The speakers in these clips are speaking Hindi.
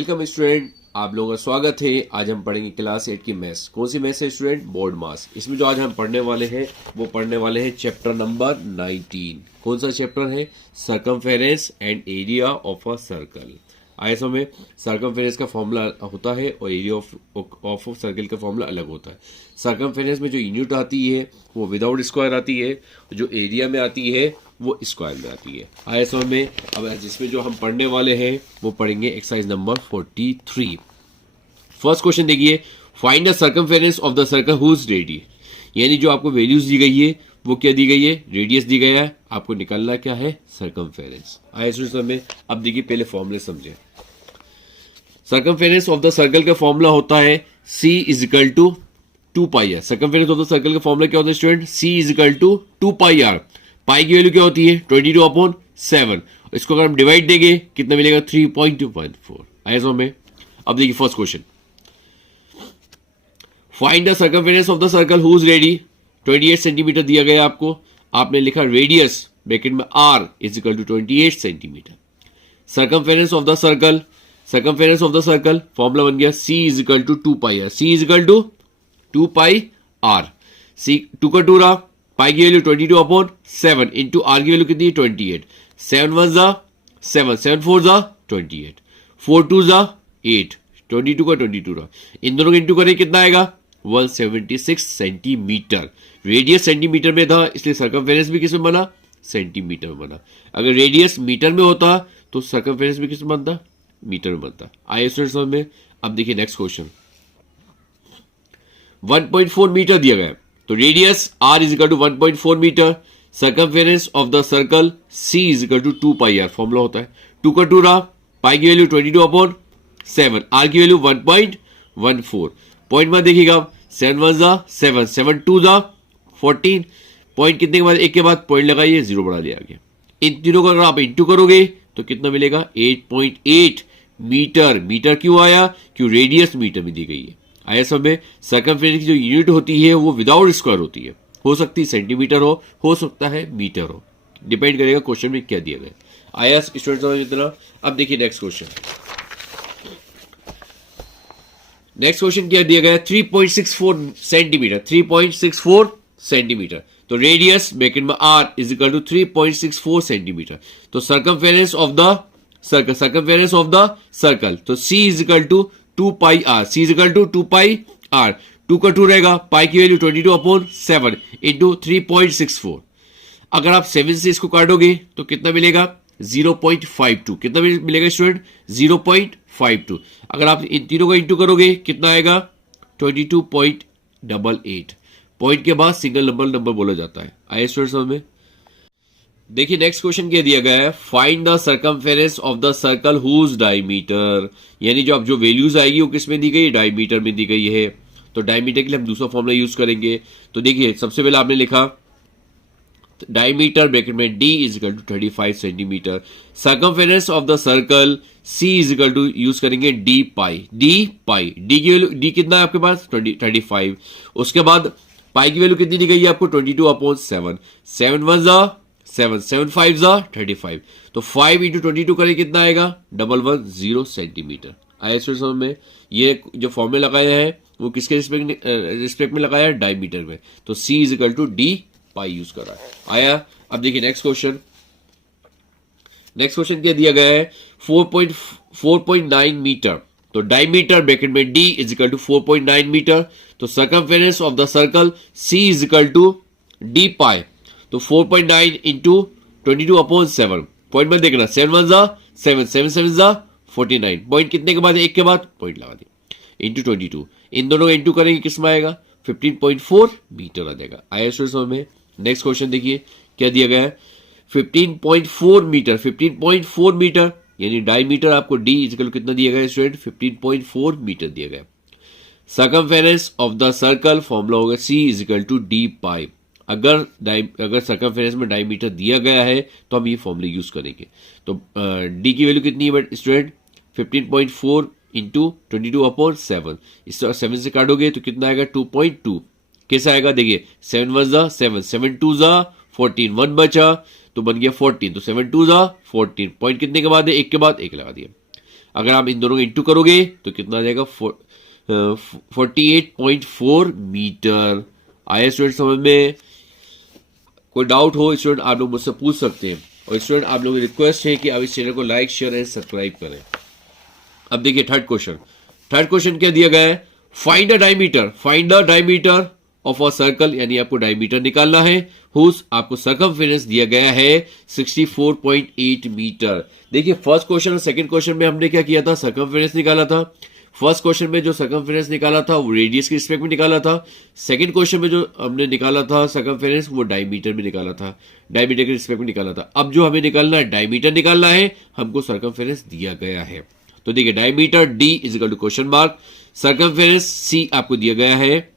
वेलकम स्टूडेंट, आप लोगों का स्वागत है। आज हम पढ़ेंगे क्लास 8 की मैथ्स। कौन सी मैथ्स है स्टूडेंट? बोर्ड मास। इसमें जो आज हम पढ़ने वाले हैं वो पढ़ने वाले हैं चैप्टर नंबर 19। कौन सा चैप्टर है? Circumference and area of a circle. ISO में सर्कमफेरेंस का फॉर्मूला होता है और एरिया ऑफ सर्कल का फॉर्मूला अलग होता है। सर्कमफेरेंस में जो यूनिट आती है वो विदाउट स्क्वायर आती है, जो एरिया में आती है वो स्क्वायर में आती है। आईएसओ में अब जिसमें जो हम पढ़ने वाले हैं वो पढ़ेंगे एक्सरसाइज नंबर 43। फर्स्ट क्वेश्चन देखिए, find the circumference of the circle whose radius. यानी जो आपको वैल्यूज दी गई है वो क्या दी गई है? रेडियस दी गया है, आपको निकालना क्या है? सर्कमफेरेंस। आईएसओ में अब देखिए पहले फॉर्मूले समझे। सर्कमफेरेंस ऑफ द सर्कल का फॉर्मूला होता है C is equal to 2 pi R. Circumference of the circle का फॉर्मूला क्या होता है student? C is equal to 2 pi R. Pi की वैल्यू क्या होती है? 22/7। इसको अगर हम डिवाइड देंगे कितना मिलेगा? 3.14। आईएसओ में अब देखिए first question, find the circumference of the circle whose radius 28 centimetre दिया गया आपको। आपने लिखा रेडियस ब्रैकेट में R is equal to 28 centimetre. Circumference of the circle, circumference of the circle formula बन गया C is equal to 2 pi R. C is equal to 2 pi R. C 2 का 2 रहा, पाई की वैल्यू 22/7 इंटू आर की वैल्यू कितनी है? 28। 7 1 जा 7, 7 4 जा 28, 4 2 जा 8, 22 का 22 रहा। इन दोनों को इंटू करें कितना आएगा? 176 सेंटीमीटर। रेडियस सेंटीमीटर में था इसलिए सर्कमफेरेंस भी किस में बना? सेंटीमीटर में बना। अगर रेडियस मीटर में होता तो सर्कमफेरेंस भी किस में बनता? मीटर में बनता। आइए स्टूडेंट्स समझ में। अब देखिए नेक्स्ट क्वेश्चन, 1.4 मीटर दिया गया है तो radius R is equal to 1.4 metre. Circumference of the circle C is equal to 2 pi R. Formula होता है 2 का 2 रहा, पाई की वैल्यू 22/7, आर की वैल्यू 1.14। पॉइंट में देखिएगा 7 1 जा 7, 7 2 जा 14। पॉइंट कितने के बाद? एक के बाद पॉइंट लगाइए, जीरो बढ़ा लिया गया। इन तीनों का अगर आप इंटू करोगे तो कितना मिलेगा? 8.8 मीटर। मीटर क्यों आया? क्यों रेडियस मीटर में दी गई है। आईएसओ में सर्कमफेरेंस की जो यूनिट होती है वो विदाउट स्क्वायर होती है। हो सकती है सेंटीमीटर हो सकता है मीटर हो, डिपेंड करेगा क्वेश्चन में क्या दिया गया। आया स्टूडेंट समझ इतना। अब देखिए नेक्स्ट क्वेश्चन, नेक्स्ट क्वेश्चन क्या दिया गया? 3.64 सेंटीमीटर। 3.64 सेंटीमीटर तो रेडियस ब्रैकेट में R is equal to 3.64 centimetre. तो circumference of the circle, circumference of the circle तो C is equal to 2 pi R। C is equal to 2 pi R। 2 का 2 रहेगा, पाई की वैल्यू 22/7 इंटू 3.64। अगर आप 7 से इसको काटोगे तो कितना मिलेगा? 0.52। कितना मिलेगा स्टूडेंट? 0.52। अगर आप इन तीनों का इंटू करोगे कितना आएगा? 22.88। पॉइंट के बाद सिंगल नंबर बोला जाता है। आइए स्टूडेंट समझ में। देखिए नेक्स्ट क्वेश्चन क्या दिया गया है? Find the circumference of the circle whose diameter. यानी जो अब जो वैल्यूज आएगी वो किस में दी गई है? डायमीटर में दी गई है। तो डायमीटर के लिए हम दूसरा फॉर्मूला यूज करेंगे। तो देखिए सबसे पहले आपने लिखा डायमीटर ब्रैकेट में D is equal to 35 centimetre. Circumference of the circle C is equal to use करेंगे D pi. D pi, D की वैल्यू D कितना है आपके पास? 35। उसके बाद पाई की वैल्यू कितनी दी गई है आपको? 22/7। 7 1 जा 7, 7 5 जा 35। तो 5 इंटू 22 करें कितना आएगा? 110 सेंटीमीटर। आया समझ में। ये जो फॉर्मूला लगाया है वो किसके रिस्पेक्ट में लगाया है? डायमीटर में। तो C is equal to D pi use कर रहा है। आया। अब देखिए नेक्स्ट क्वेश्चन, नेक्स्ट क्वेश्चन क्या दिया गया है? 4.9 मीटर तो डायमीटर ब्रैकेट में D is equal to 4.9 metre. तो circumference of the circle C is equal to D pi. तो 4.9 इंटू 22/7। पॉइंट में देखना 7 1 जा 7, 7 7 जा 49। पॉइंट कितने के बाद? एक के बाद पॉइंट लगा दिया इंटू 22। इन दोनों का इंटू करेंगे किस में आएगा? 15.4 मीटर आ जाएगा। आया स्टूडेंट्स में। नेक्स्ट क्वेश्चन देखिए क्या दिया गया है? 15.4 मीटर। 15.4 मीटर यानी डायमीटर आपको D इक्वल कितना दिया गया स्टूडेंट? 15.4 मीटर दिया गया। Circumference of the circle formula होगा C is equal to D pi. अगर सर्कमफेरेंस में डायमीटर दिया गया है तो हम ये फॉर्मूला यूज करेंगे। तो D की वैल्यू कितनी है स्टूडेंट? 15.4 इंटू 22/7। इस 7 से काटोगे तो कितना आएगा? 2.2। कैसे आएगा? देखिए 7 1 जा 7, 7 2 जा 14, 1 बचा तो बन गया 14। तो 7 2 जा 14। पॉइंट कितने के बाद है? एक के बाद एक लगा दिया। अगर आप इन दोनों को इंटू करोगे तो कितना आ जाएगा 48.4 मीटर। आया स्टूडेंट समझ में? कोई डाउट हो स्टूडेंट आप लोग मुझसे पूछ सकते हैं। और स्टूडेंट आप लोगों की रिक्वेस्ट है कि आप इस चैनल को लाइक शेयर एंड सब्सक्राइब करें। अब देखिए थर्ड क्वेश्चन क्या दिया गया है? Find the diameter of a circle, यानी आपको डायमीटर निकालना है, हुज आपको सर्कमफेरेंस दिया गया है 64.8 मीटर। देखिए फर्स्ट क्वेश्चन और सेकंड क्वेश्चन में हमने क्या किया था? सर्कमफेरेंस निकाला था। फर्स्ट क्वेश्चन में जो सर्कमफेरेंस निकाला था वो रेडियस के रिस्पेक्ट में निकाला था। सेकंड क्वेश्चन में जो हमने निकाला था सर्कमफेरेंस वो डायमीटर में निकाला था, डायमीटर के रिस्पेक्ट में निकाला था। अब जो हमें निकालना है डायमीटर निकालना है, हमको सर्कमफेरेंस दिया गया है। तो देखिए diameter D is equal to question mark, circumference C आपको दिया गया है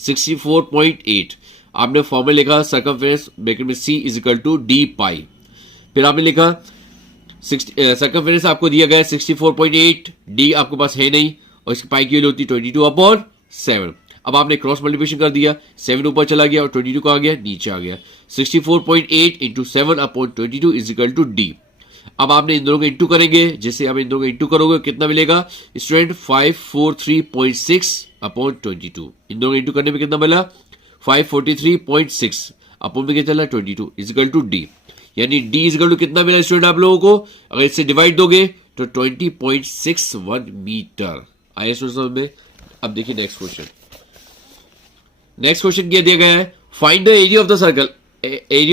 64.8। आपने फॉर्मूला लिखा सर्कमफेरेंस ब्रैकेट में सी इज इक्वल टू डी पाई। फिर आपने लिखा सर्कमफेरेंस आपको दिया गया है 64.8, डी आपके पास है नहीं, और इसकी पाई की वैल्यू होती है 22/7। अब आपने क्रॉस मल्टीप्लिकेशन कर दिया, 7 ऊपर चला गया और 22 का आ गया नीचे आ गया। 64.8 into 7/22 is equal to D. अब आपने इन दोनों को इंटू करेंगे, जैसे आप इन दोनों को इंटू करोगे कितना मिलेगा स्टूडेंट? 543.6/22। इन दोनों को इंटू करने में कितना मिला? 543.6 अपॉन में कितना चला 22 इज इक्वल टू डी। यानी डी इज इक्वल टू कितना मिला स्टूडेंट आप लोगों को? अगर इससे डिवाइड दोगे तो 20.61 मीटर। आया स्टूडेंट समझ में? अब देखिए नेक्स्ट क्वेश्चन क्या दिया गया है? Find the area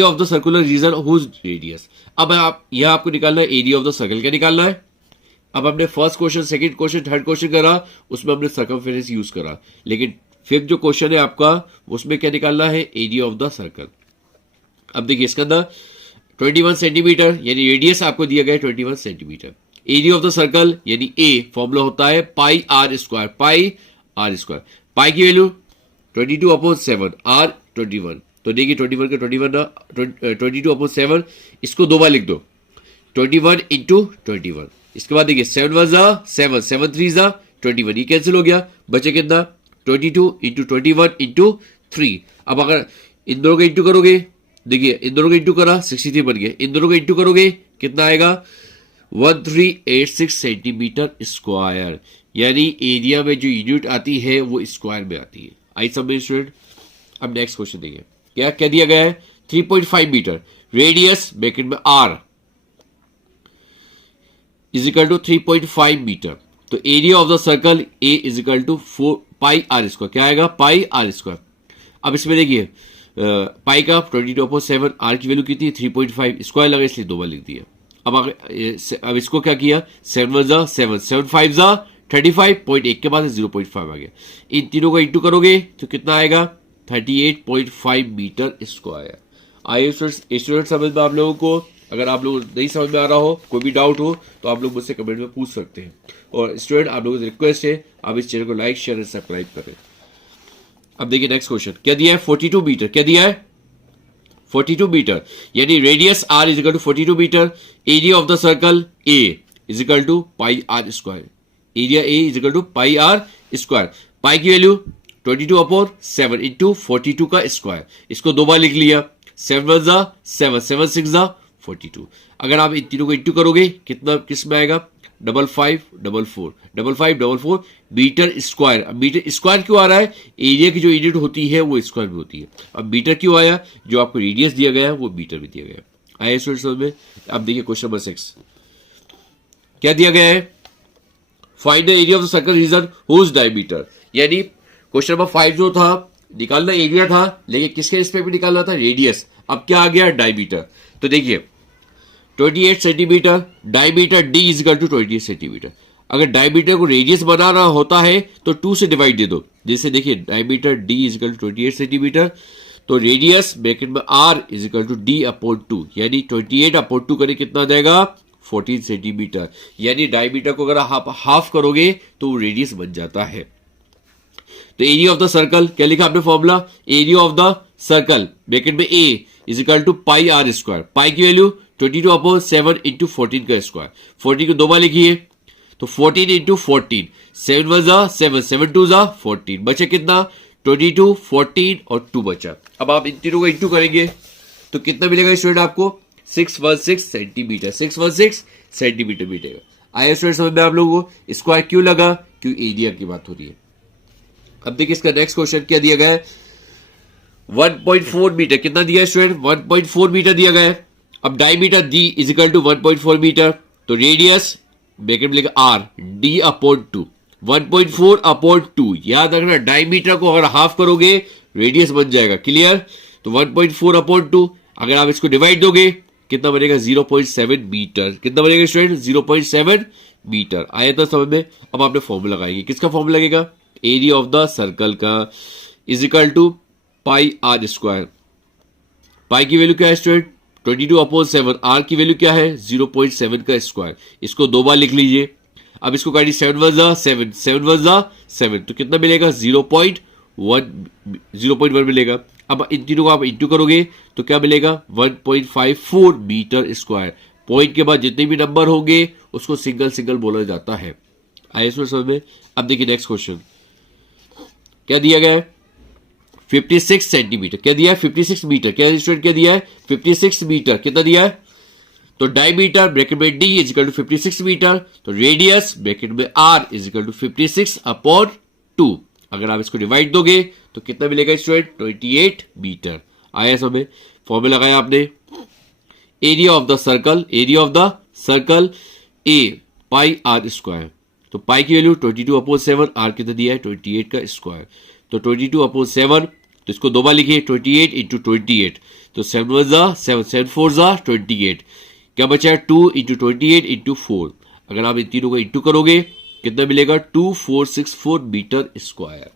of the circular region whose radius. अब आप यहां आपको निकालना है एरिया ऑफ द सर्कल। क्या निकालना है? अब हमने first question, second question, third question करा, उसमें हमने सर्कमफेरेंस यूज करा, लेकिन फिफ्थ जो क्वेश्चन है आपका उसमें क्या निकालना है? Area of the circle. अब देखिए इसके अंदर 21 सेंटीमीटर यानी रेडियस आपको दिया गया है 21 centimetre. Area of the circle यानी ए फॉर्मूला होता है पाई आर स्क्वायर, पाई की वैल्यू 22/7, आर 21। तो देखिए 21 का 22/7, इसको दो बार लिख दो, 21 इंटू 21। इसके बाद देखिए 7 1 7, 7 3 21, ये कैंसिल हो गया, बचे कितना? 22 इंटू 21 इंटू 3। अब अगर इन दोनों का इंटू करोगे, देखिए इन दोनों का इंटू करा 63 बन गया, इन दोनों का इंटू करोगे कितना आएगा? 1386 सेंटीमीटर स्क्वायर। यानी एरिया में जो यूनिट आती है वो स्क्वायर में आती है। आई समझ स्टूडेंट? अब नेक्स्ट क्वेश्चन देखिए क्या क्या दिया गया है? 3.5 मीटर, रेडियस ब्रैकेट में R is equal to 3.5 metre. तो area of the circle A is equal to 4 pi R square. क्या आएगा? Pi R square. अब इसमें देखिए पाई का 22/7, आर की वैल्यू कितनी? 3.5, स्क्वायर लगा इसलिए दो बार लिख दिया। अब इसको क्या किया? 7 1 7, 7 5 35.1 के बाद 0.5 आ गया। इन तीनों को इंटू करोगे तो कितना आएगा? 38.5 मीटर स्क्वायर। आइए स्टूडेंट समझ में आप लोगों को? अगर आप लोग नहीं समझ में आ रहा हो, कोई भी डाउट हो तो आप लोग मुझसे कमेंट में पूछ सकते हैं। और स्टूडेंट आप लोगों से रिक्वेस्ट है आप इस चैनल को लाइक शेयर एंड सब्सक्राइब करें। अब देखिए नेक्स्ट क्वेश्चन क्या दिया है? 42 मीटर। क्या दिया है? 42 मीटर यानी radius R is equal to 42 metre. Area of the circle A is equal to pi R square. Area A is equal to pi R square. Pi की वैल्यू 22/7 इंटू 42 का स्क्वायर। इसको दो बार लिख लिया, 7 1 7, 7 6 42। अगर आप इन तीनों को इंटू करोगे कितना किस में आएगा? 5544 मीटर स्क्वायर। अब मीटर स्क्वायर क्यों आ रहा है? एरिया की जो यूनिट होती है वो स्क्वायर में होती है। अब मीटर क्यों आया? जो आपको रेडियस दिया गया है वो मीटर में दिया गया है। आया स्टूडेंट समझ में? अब देखिए क्वेश्चन नंबर 6 क्या दिया गया है? Find the area of the circle region whose diameter. यानी क्वेश्चन नंबर 5 जो था निकालना एरिया था, लेकिन किसके रिस्पेक्ट में निकालना था? रेडियस। अब क्या आ गया? डायमीटर। तो देखिए 28 centimetre, diameter D is equal to 28 centimetre. अगर डायमीटर को रेडियस बनाना होता है तो 2 से डिवाइड दे दो। जैसे देखिए diameter D is equal to 28 centimetre, तो रेडियस ब्रैकेट में R is equal to D upon 2, यानी 28/2 करें कितना आ जाएगा? 14 सेंटीमीटर। यानी डायमीटर को अगर आप हाफ करोगे तो वो रेडियस बन जाता है। तो एरिया ऑफ द सर्कल क्या लिखा आपने formula? Area of the circle bracket में A is equal to pi R square. Pi की वैल्यू 22/7 इंटू 14 का स्क्वायर। 14 को दो बार लिखिए तो 14 इंटू 14, 7 1 7, 7 2 14, बचे कितना? 22, 14 और 2 बचा। अब आप इन तीनों को इंटू करेंगे तो कितना मिलेगा स्टूडेंट आपको? 616 सेंटीमीटर। 616 सेंटीमीटर मिलेगा। आया स्टूडेंट समझ में आप लोगों को? स्क्वायर क्यों लगा? क्यों एरिया की बात हो रही है। अब देखिए इसका नेक्स्ट क्वेश्चन क्या दिया गया है, 1.4 मीटर कितना दिया है स्टूडेंट? 1.4 मीटर दिया गया है। अब diameter D is equal to 1.4 metre, तो रेडियस ब्रैकेट में लिखा आर डी अपॉन 2, 1.4 अपॉन 2। याद रखना डायमीटर को अगर हाफ करोगे रेडियस बन जाएगा, क्लियर? तो 1.4 अपॉन 2, अगर आप इसको डिवाइड दोगे कितना बनेगा? 0.7 मीटर। कितना बनेगा स्टूडेंट? 0.7 मीटर। आया था समझ में? अब आपने फॉर्मूला लगाएंगे, किसका फॉर्मूला लगेगा? एरिया ऑफ द सर्कल का is equal to pi R square. Pi की वैल्यू क्या है स्टूडेंट? 22 अपॉन 7। आर की वैल्यू क्या है? 0.7 का स्क्वायर। इसको दो बार लिख लीजिए। अब इसको काटिए, 7 वन जा 7, 7 वन जा 7, तो कितना मिलेगा? 0.1 मिलेगा। अब इन तीनों को आप इंटू करोगे तो क्या मिलेगा? 1.54 मीटर स्क्वायर। पॉइंट के बाद जितने भी नंबर होंगे उसको सिंगल सिंगल बोला जाता है। आइए इसमें समझ में। अब देखिए नेक्स्ट क्वेश्चन क्या दिया गया है, 56 सेंटीमीटर। क्या दिया है? 56 मीटर। क्या स्टूडेंट क्या दिया है? 56 मीटर। कितना दिया है? तो डायमीटर ब्रैकेट में D is equal to 56 metre, तो रेडियस ब्रैकेट में R is equal to 56 upon 2। अगर आप इसको डिवाइड दोगे तो कितना मिलेगा स्टूडेंट? 28 मीटर। आया समझ? फॉर्मूला लगाया आपने, area of the circle, area of the circle A pi R square. तो पाई की वैल्यू 22 अपॉन 7, आर कितना दिया है? 28 का स्क्वायर। तो 22 अपॉन 7, तो इसको दो बार लिखिए, 28 इंटू 28, तो 7 वन जा 7, 7 फोर जा 28। क्या बचा है? 2 इंटू 28 इंटू 4। अगर आप इन तीनों को इंटू करोगे कितना मिलेगा? 2464 मीटर स्क्वायर।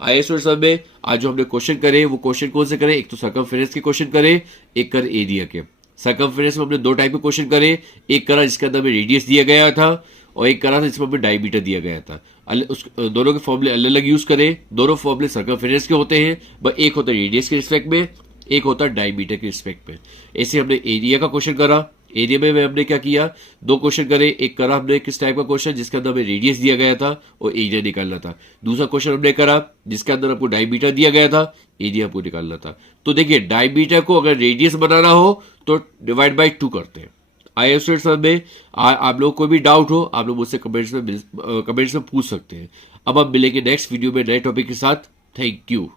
आइए स्टूडेंट में आज जो हमने क्वेश्चन करे वो क्वेश्चन कौन से करे? एक तो सर्कमफेरेंस के क्वेश्चन करे, एक कर एरिया के। सर्कमफेरेंस में हमने दो टाइप के क्वेश्चन करे, एक करा जिसके अंदर हमें रेडियस दिया गया था और एक करा था जिसमें हमें डायमीटर दिया गया था। उस दोनों के फॉर्मूले अलग अलग यूज करें। दोनों फॉर्मूले सर्कमफेरेंस के होते हैं, बट एक होता है रेडियस के रिस्पेक्ट में, एक होता है डायमीटर के रिस्पेक्ट में। ऐसे हमने एरिया का क्वेश्चन करा। एरिया में हमने क्या किया? दो क्वेश्चन करे। एक करा हमने किस टाइप का क्वेश्चन जिसके अंदर हमें रेडियस दिया गया था और एरिया निकालना था। दूसरा क्वेश्चन हमने करा जिसके अंदर आपको डायमीटर दिया गया था, एरिया आपको निकालना था। तो देखिए डायमीटर को अगर रेडियस बनाना हो तो डिवाइड बाई 2 करते हैं। आई स्टूडेंट समझ में? आप लोग कोई भी डाउट हो आप लोग मुझसे कमेंट्स में पूछ सकते हैं। अब हम मिलेंगे नेक्स्ट वीडियो में नए टॉपिक के साथ। Thank you.